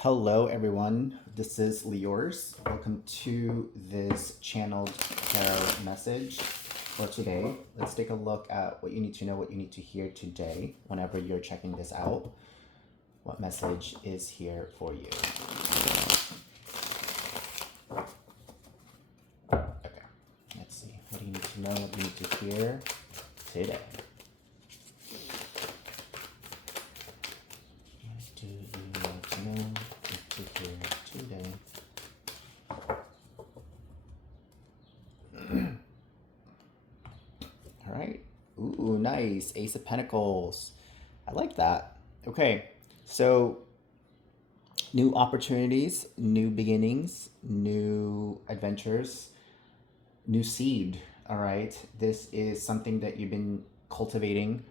Hello, everyone. This is Liors. Welcome to this channeled tarot message for today. Let's take a look at what you need to know, what you need to hear today whenever you're checking this out. What message is here for you? Okay, let's see. What do you need to know, what do you need to hear today? What do you need to know, what to hear today? All right. Ooh, nice. Ace of Pentacles. I like that. Okay. So, new opportunities, new beginnings, new adventures, new seed. All right. This is something that you've been cultivating,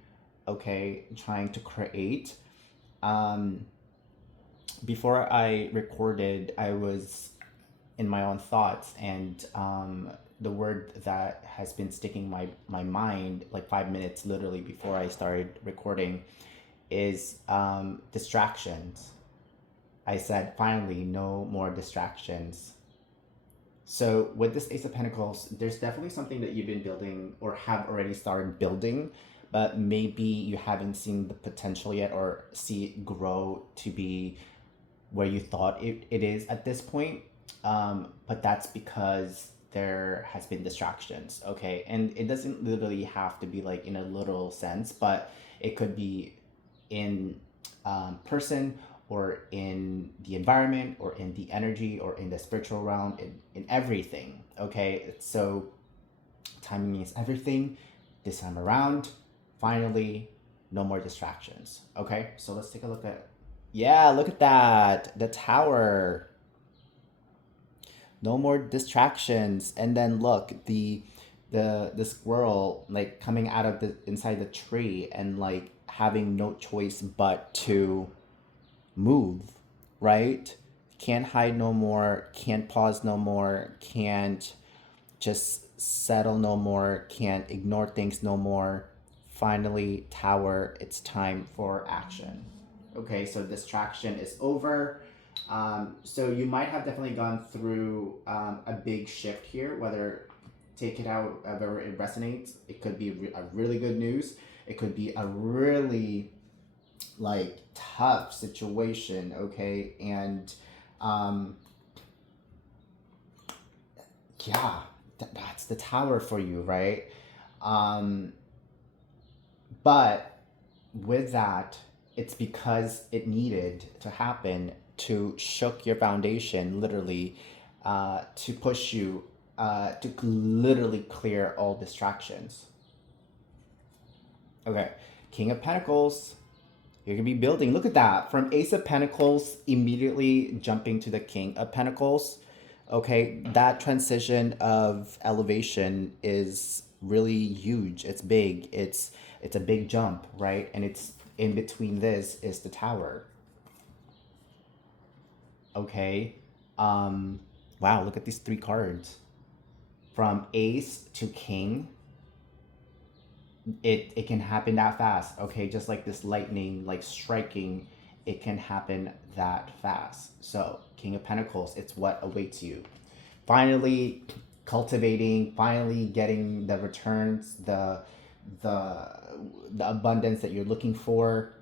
okay, trying to create. Um, Before I recorded, I was in my own thoughts, and the word that has been sticking my mind like 5 minutes literally before I started recording is distractions. I said finally no more distractions. So with this Ace of Pentacles, there's definitely something that you've been building or have already started building, but maybe you haven't seen the potential yet or see it grow to be where you thought it is at this point. But that's because there has been distractions, okay? And it doesn't literally have to be like in a literal sense, but it could be in person or in the environment or in the energy or in the spiritual realm, in everything, okay? So timing means everything this time around. Finally, no more distractions, okay? So let's take a look at, yeah, look at that, the tower. No more distractions. And then look, the squirrel like coming out of the inside the tree and like having no choice but to move, right? Can't hide no more, can't pause no more, can't just settle no more, can't ignore things no more. Finally, tower, it's time for action. Okay, so distraction is over. So you might have definitely gone through a big shift here, whether take it out wherever it resonates. It could be a really good news. It could be a really like tough situation, okay? And um, yeah, that's the tower for you, right? Um, but with that, it's because it needed to happen to shook your foundation, literally, to push you, to literally clear all distractions. Okay, King of Pentacles. You're gonna be building. Look at that. From Ace of Pentacles, immediately jumping to the King of Pentacles. Okay, that transition of elevation is really huge. It's big. It's a big jump, right? And it's in between this is the tower. Okay. Um, wow, look at these three cards. From Ace to King, it can happen that fast, okay? Just like this lightning like striking, it can happen that fast. So King of Pentacles, it's what awaits you. Finally cultivating, finally getting the returns, the the abundance that you're looking for.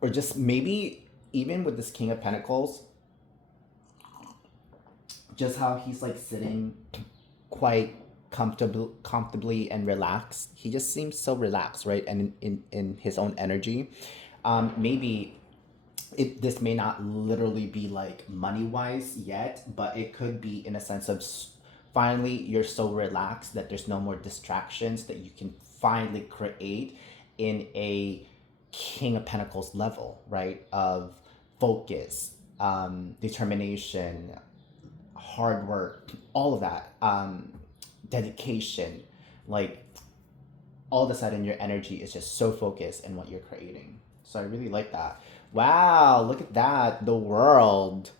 Or just maybe even with this King of Pentacles, just how he's like sitting quite comfortably and relaxed. He just seems so relaxed, right? And in his own energy. Maybe this may not literally be like money wise yet, but it could be in a sense of finally you're so relaxed that there's no more distractions that you can finally create in a King of Pentacles level, right? Of focus, determination, hard work, all of that, dedication, like all of a sudden your energy is just so focused in what you're creating. So I really like that. Wow, look at that. The world.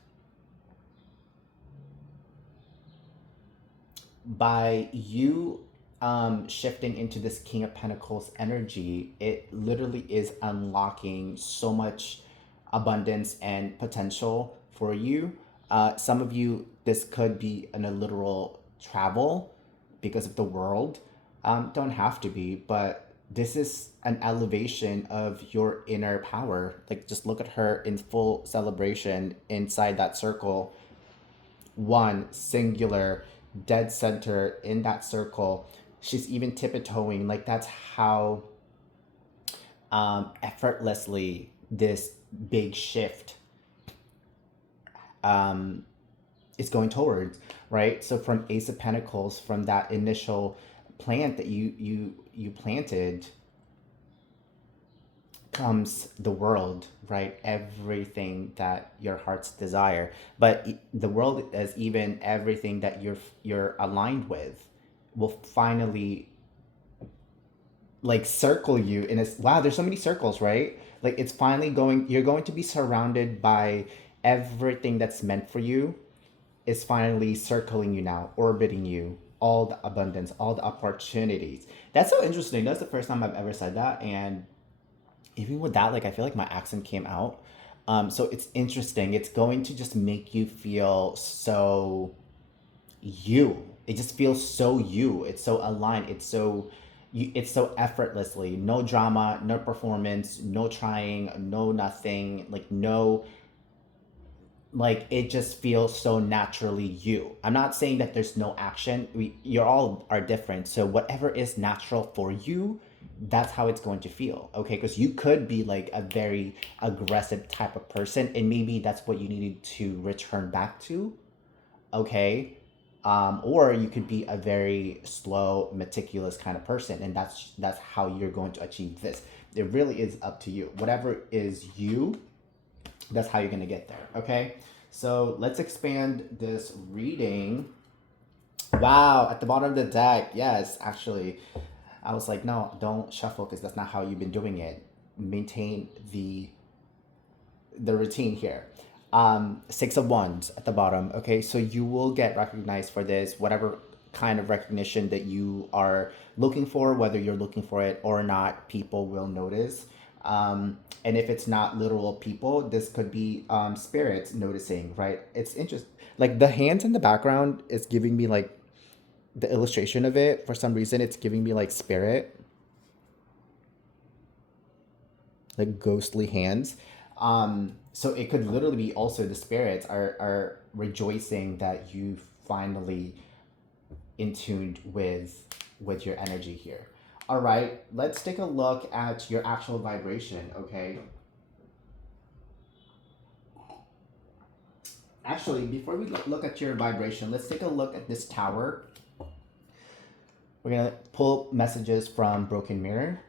By you shifting into this King of Pentacles energy, it literally is unlocking so much abundance and potential for you. Some of you, this could be in a literal travel because of the world. Don't have to be, but this is an elevation of your inner power. Like, just look at her in full celebration inside that circle, one singular, dead center in that circle. She's even tiptoeing. Like, that's how effortlessly this big shift um, is going towards, right? So from Ace of Pentacles, from that initial plant that you planted, comes the world, right? Everything that your heart's desire, but the world is even everything that you're aligned with will finally like circle you in a wow, there's so many circles, right? Like, it's finally going, you're going to be surrounded by everything that's meant for you is finally circling you now, orbiting you, all the abundance, all the opportunities. That's so interesting. That's the first time I've ever said that. And even with that, like, I feel like my accent came out. So it's interesting. It's going to just make you feel so you. It just feels so you. It's so aligned. It's so it's so effortlessly. No drama, no performance, no trying, no nothing. Like, no, like, it just feels so naturally you. I'm not saying that there's no action. You're all are different. So whatever is natural for you, that's how it's going to feel. Okay, because you could be like a very aggressive type of person, and maybe that's what you needed to return back to. Okay, or you could be a very slow, meticulous kind of person, and that's how you're going to achieve this. It really is up to you. Whatever is you, that's how you're going to get there. Okay, so let's expand this reading. Wow, at the bottom of the deck, yes, actually, I was like, no, don't shuffle because that's not how you've been doing it. Maintain the routine here. Six of Wands at the bottom. Okay, so you will get recognized for this, whatever kind of recognition that you are looking for, whether you're looking for it or not, people will notice. And if it's not literal people, this could be spirits noticing, right? It's interesting. Like, the hands in the background is giving me like the illustration of it. For some reason, it's giving me like spirit, like ghostly hands. So it could literally be also the spirits are rejoicing that you finally in tuned with your energy here. All right, let's take a look at your actual vibration. Okay, actually, before we look at your vibration, let's take a look at this tower. We're gonna pull messages from Broken Mirror.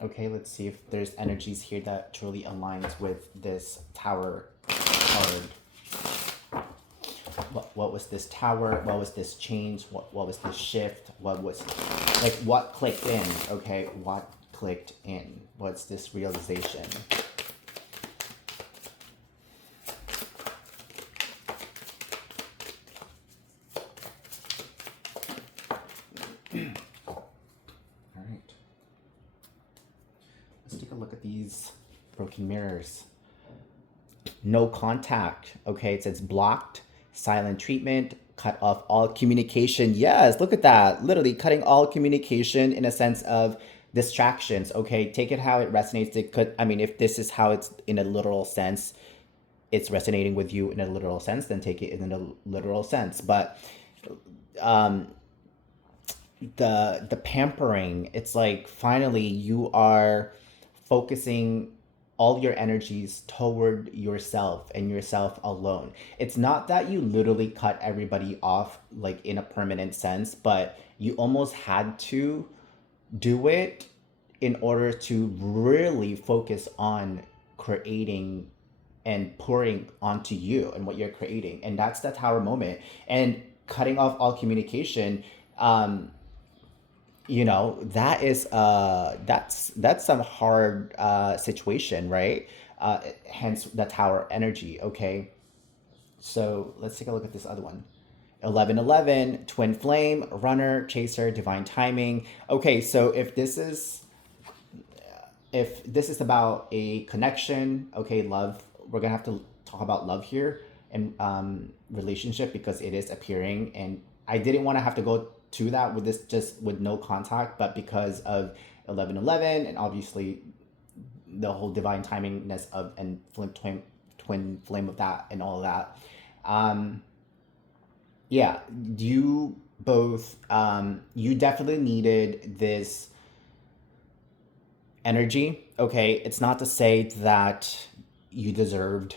Okay, let's see if there's energies here that truly aligns with this tower card. What was this tower? What was this change? What was this shift? What was, like, what clicked in? Okay, what clicked in? What's this realization? All right, let's take a look at these broken mirrors. No contact. Okay, it says blocked, silent treatment, cut off all communication. Yes, look at that. Literally cutting all communication in a sense of distractions. Okay, take it how it resonates. It could, I mean, if this is how it's in a literal sense, it's resonating with you in a literal sense, then take it in a literal sense. But um, the pampering, it's like finally you are focusing all your energies toward yourself and yourself alone. It's not that you literally cut everybody off like in a permanent sense, but you almost had to do it in order to really focus on creating and pouring onto you and what you're creating. And that's the tower moment. And cutting off all communication, um, that is that's some hard situation, right? Hence the tower energy. Okay, so let's take a look at this other one. 1111, twin flame, runner, chaser, divine timing. Okay, so if this is about a connection, okay, we're gonna have to talk about love here and relationship because it is appearing, and I didn't want to have to go to that with this just with no contact, but because of 11:11 and obviously the whole divine timingness of and twin flame of that and all of that. Um, yeah, you both you definitely needed this energy. Okay, it's not to say that you deserved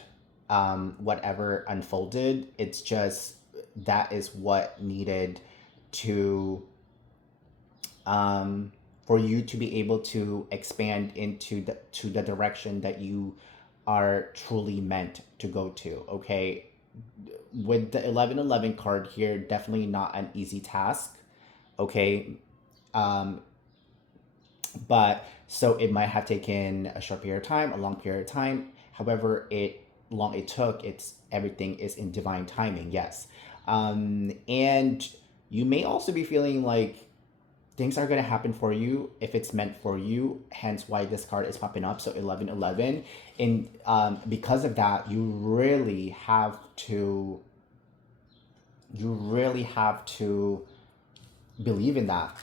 whatever unfolded. It's just that is what needed to for you to be able to expand into the direction that you are truly meant to go to. Okay, with the 11:11 card here, definitely not an easy task. Okay, um, but so it might have taken a short period of time, a long period of time. However, it long it took, it's everything is in divine timing. Yes, and you may also be feeling like things are going to happen for you if it's meant for you, hence why this card is popping up. So 11:11, and because of that, you really have to believe in that.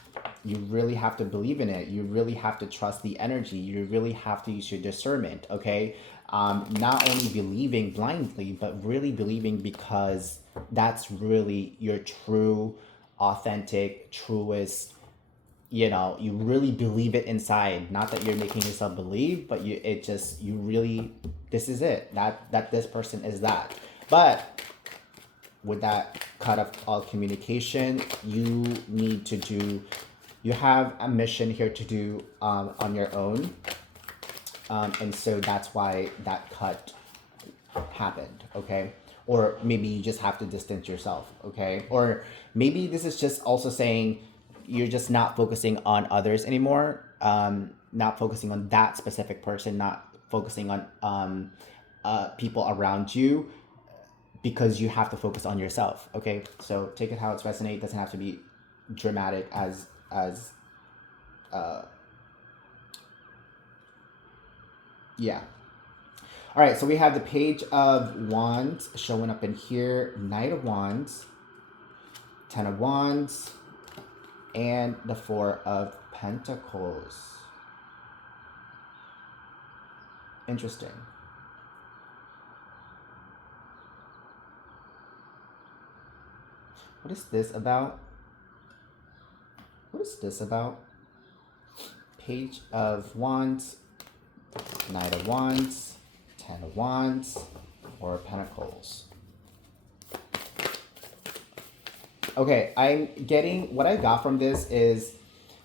You really have to believe in it. You really have to trust the energy. You really have to use your discernment. Okay, not only believing blindly, but really believing because that's really your true, authentic, truest. You really believe it inside. Not that you're making yourself believe, but you really, this is it. That this person is that. But with that cut off all communication, you have a mission here to do on your own, and so that's why that cut happened. Okay, or maybe you just have to distance yourself. Okay, or maybe this is just also saying you're just not focusing on others anymore, not focusing on that specific person, not focusing on people around you, because you have to focus on yourself. Okay, so take it how it's resonate. It doesn't have to be dramatic as uh yeah. All right, so we have the Page of Wands showing up in here, Knight of Wands, Ten of Wands, and the Four of Pentacles. Interesting. What is this about? What is this about? Page of Wands, Knight of Wands, Ten of Wands, Four of Pentacles. Okay, I'm getting, what I got from this is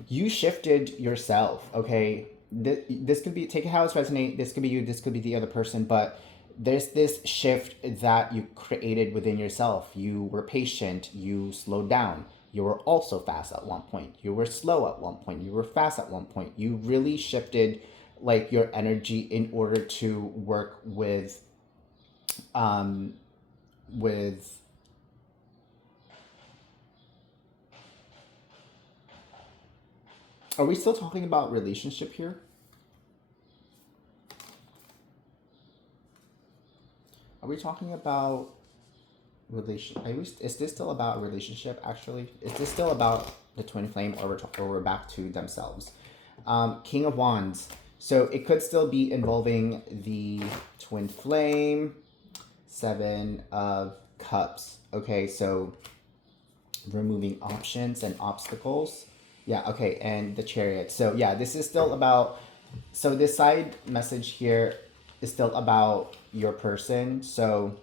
you shifted yourself. Okay, this could be, take it how it's resonate. This could be you, this could be the other person, but there's this shift that you created within yourself. You were patient, you slowed down. You were also fast at one point. You were slow at one point. You were fast at one point. You really shifted like your energy in order to work with are we still talking about relationship here? Are we talking about is this still about relationship? Actually, is this still about the twin flame, or we're back to themselves? King of Wands. So it could still be involving the twin flame. Seven of Cups. Okay, so removing options and obstacles. Yeah, okay, and the Chariot. So yeah, this is still about, so this side message here is still about your person. So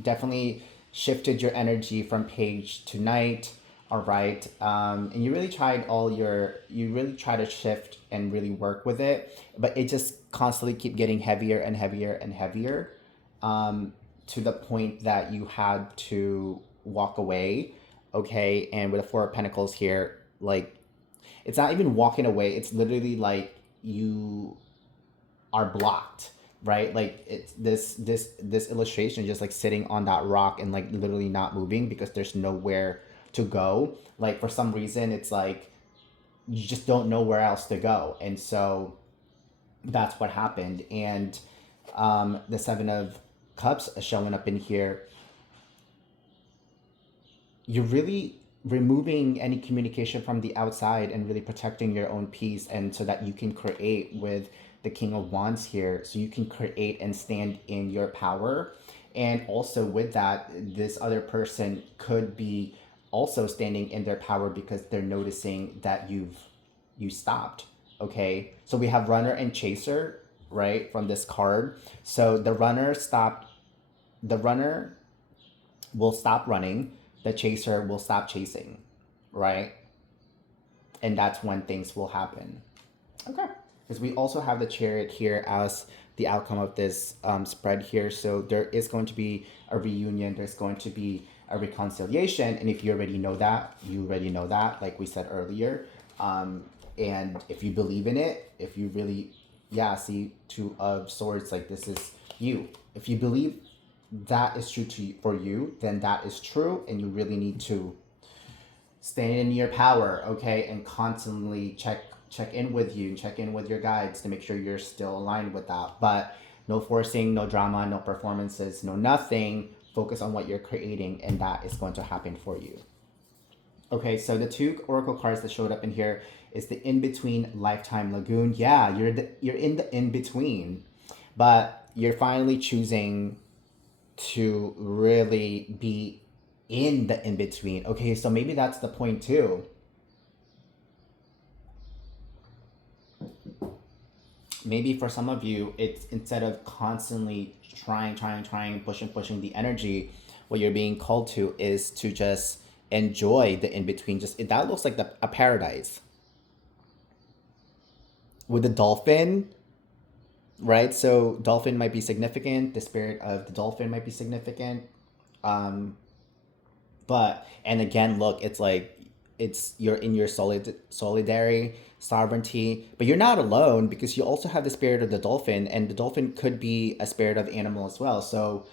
definitely shifted your energy from Page to Knight. All right, and you really try to shift and really work with it, but it just constantly keep getting heavier and heavier and heavier, to the point that you had to walk away. Okay, and with the Four of Pentacles here, like, it's not even walking away, it's literally like you are blocked, right? Like, it's this illustration just like sitting on that rock and like literally not moving because there's nowhere to go. Like, for some reason it's like you just don't know where else to go, and so that's what happened. And The Seven of Cups showing up in here, you're really removing any communication from the outside and really protecting your own peace, and so that you can create with the King of Wands here, so you can create and stand in your power. And also with that, this other person could be also standing in their power because they're noticing that you stopped. Okay, so we have runner and chaser, right, from this card. So the runner will stop running, the chaser will stop chasing, right? And that's when things will happen. Okay. Because we also have the chariot here as the outcome of this spread here. So there is going to be a reunion, there's going to be a reconciliation. And if you already know that, you already know that, like we said earlier. And if you believe in it, if you really, yeah, see Two of Swords, like this is you. If you believe that is true to you, for you, then that is true, and you really need to stand in your power, okay, and constantly check in with you, check in with your guides to make sure you're still aligned with that. But no forcing, no drama, no performances, no nothing. Focus on what you're creating, and that is going to happen for you. Okay, so the two oracle cards that showed up in here is the in between, lifetime lagoon. Yeah, you're in the in between, but you're finally choosing to really be in the in between. Okay, so maybe that's the point too. Maybe for some of you, it's instead of constantly trying, pushing the energy, what you're being called to is to just enjoy the in between. Just that looks like a paradise with the dolphin, right? So dolphin might be significant. The spirit of the dolphin might be significant. Um, but and again, look, it's like it's you're in your solidary sovereignty, but you're not alone because you also have the spirit of the dolphin, and the dolphin could be a spirit of animal as well. So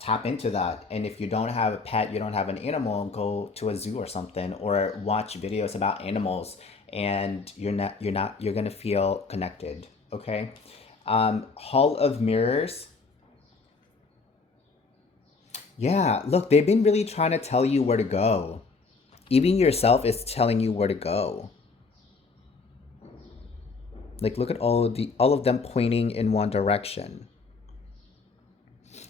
tap into that. And if you don't have a pet, you don't have an animal, go to a zoo or something, or watch videos about animals, and you're gonna feel connected. Okay. Hall of Mirrors. Yeah, look, they've been really trying to tell you where to go. Even yourself is telling you where to go. Like look at all of them pointing in one direction.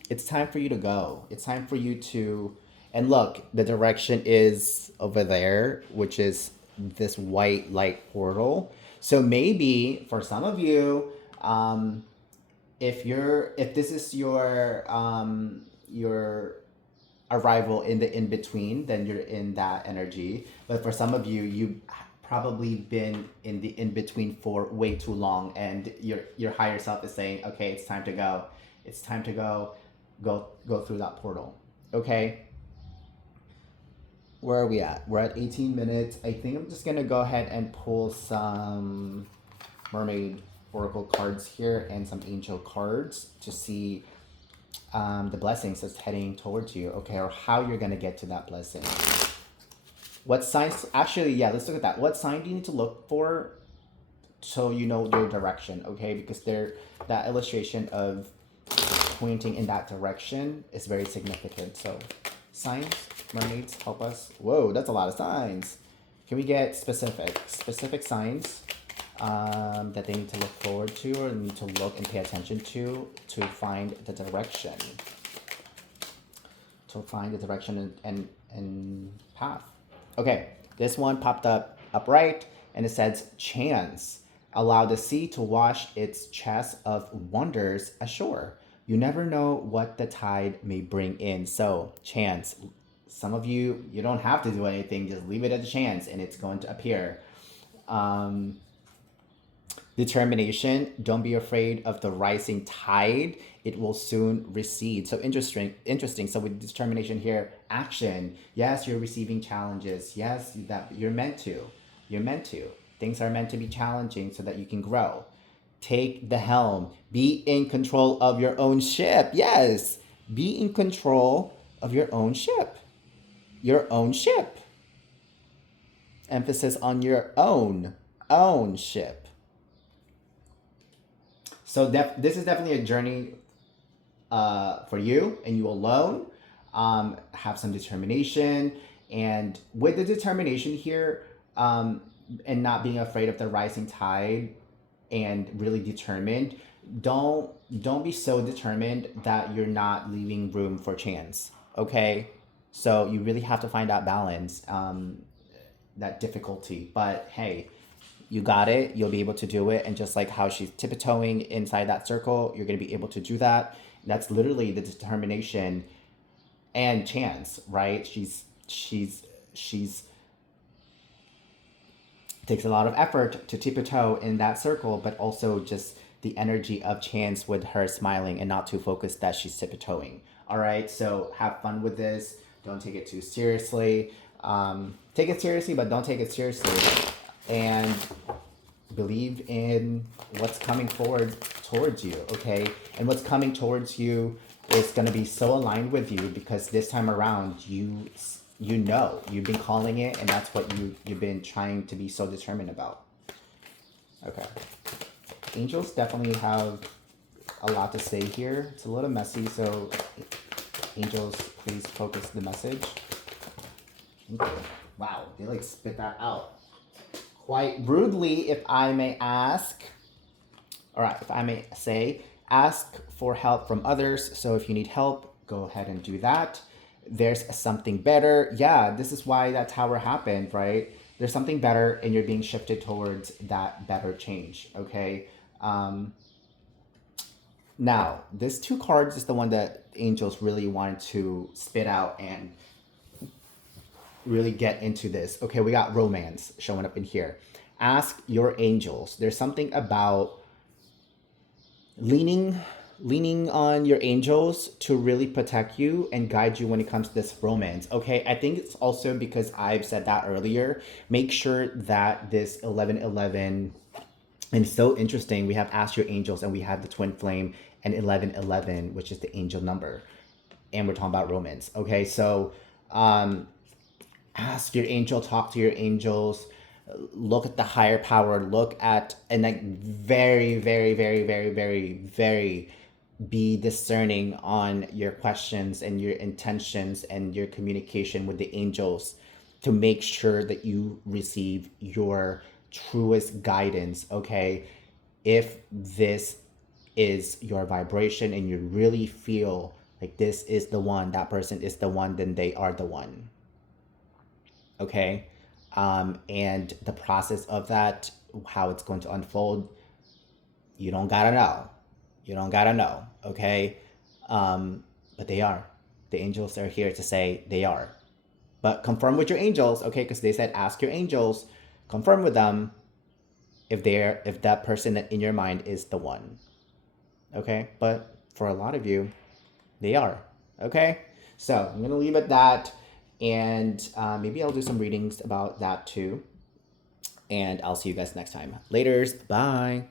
It's time for you to go. It's time for you to and look, the direction is over there, which is this white light portal. So maybe for some of you, if this is your arrival in the in between, then you're in that energy. But for some of you, you've probably been in the in between for way too long, and your higher self is saying, okay, it's time to go. It's time to go through that portal. Okay, where are we at? We're at 18 minutes. I think I'm just gonna go ahead and pull some mermaid oracle cards here and some angel cards to see the blessings that's heading towards you, okay, or how you're gonna get to that blessing. What signs? Actually, yeah, let's look at that. What sign do you need to look for so you know your direction, okay? Because that illustration of pointing in that direction is very significant. So, signs, mermaids, help us. Whoa, that's a lot of signs. Can we get specific signs that they need to look forward to or need to look and pay attention to find the direction? To find the direction and path. Okay, this one popped up upright and it says chance. Allow the sea to wash its chest of wonders ashore. You never know what the tide may bring in. So, chance. Some of you, you don't have to do anything, just leave it at a chance and it's going to appear. Determination. Don't be afraid of the rising tide. It will soon recede. So interesting. So with determination here, action. Yes, you're receiving challenges. Yes, that you're meant to. You're meant to. Things are meant to be challenging so that you can grow. Take the helm. Be in control of your own ship. Yes. Be in control of your own ship. Your own ship. Emphasis on your own ship. So this is definitely a journey for you and you alone. Have some determination, and with the determination here, and not being afraid of the rising tide, and really determined. Don't don't be so determined that you're not leaving room for chance. Okay, so you really have to find that balance, that difficulty. But hey, you got it. You'll be able to do it. And just like how she's tiptoeing inside that circle, you're going to be able to do that. That's literally the determination and chance, right? She's takes a lot of effort to tiptoe in that circle, but also just the energy of chance with her smiling and not too focused that she's tiptoeing. All right, so have fun with this. Don't take it too seriously. Take it seriously, but don't take it seriously. And believe in what's coming forward towards you, okay? And what's coming towards you is going to be so aligned with you, because this time around you know you've been calling it, and that's what you've been trying to be so determined about. Okay, angels definitely have a lot to say here. It's a little messy, so angels, please focus the message. Okay. Wow, they like spit that out quite rudely, if I may ask. All right, if I may say, ask for help from others. So if you need help, go ahead and do that. There's something better. Yeah, this is why that tower happened, right? There's something better, and you're being shifted towards that better change, okay? Now, this two cards is the one that angels really wanted to spit out and really get into this. Okay, we got romance showing up in here. Ask your angels. There's something about leaning on your angels to really protect you and guide you when it comes to this romance. Okay, I think it's also because I've said that earlier. Make sure that this 1111, and it's so interesting, we have ask your angels and we have the twin flame and 1111, which is the angel number, and we're talking about romance. Okay, so ask your angel, talk to your angels, look at the higher power, look at, and like very, very, very, very, very, very be discerning on your questions and your intentions and your communication with the angels to make sure that you receive your truest guidance, okay? If this is your vibration and you really feel like this is the one, that person is the one, then they are the one, okay? And the process of that, how it's going to unfold, you don't gotta know. You don't gotta know, okay? But they are. The angels are here to say they are. But confirm with your angels, okay? Because they said ask your angels, confirm with them if that person that in your mind is the one, okay? But for a lot of you, they are, okay? So I'm gonna leave it at that, and maybe I'll do some readings about that too. And I'll see you guys next time. Laters, bye.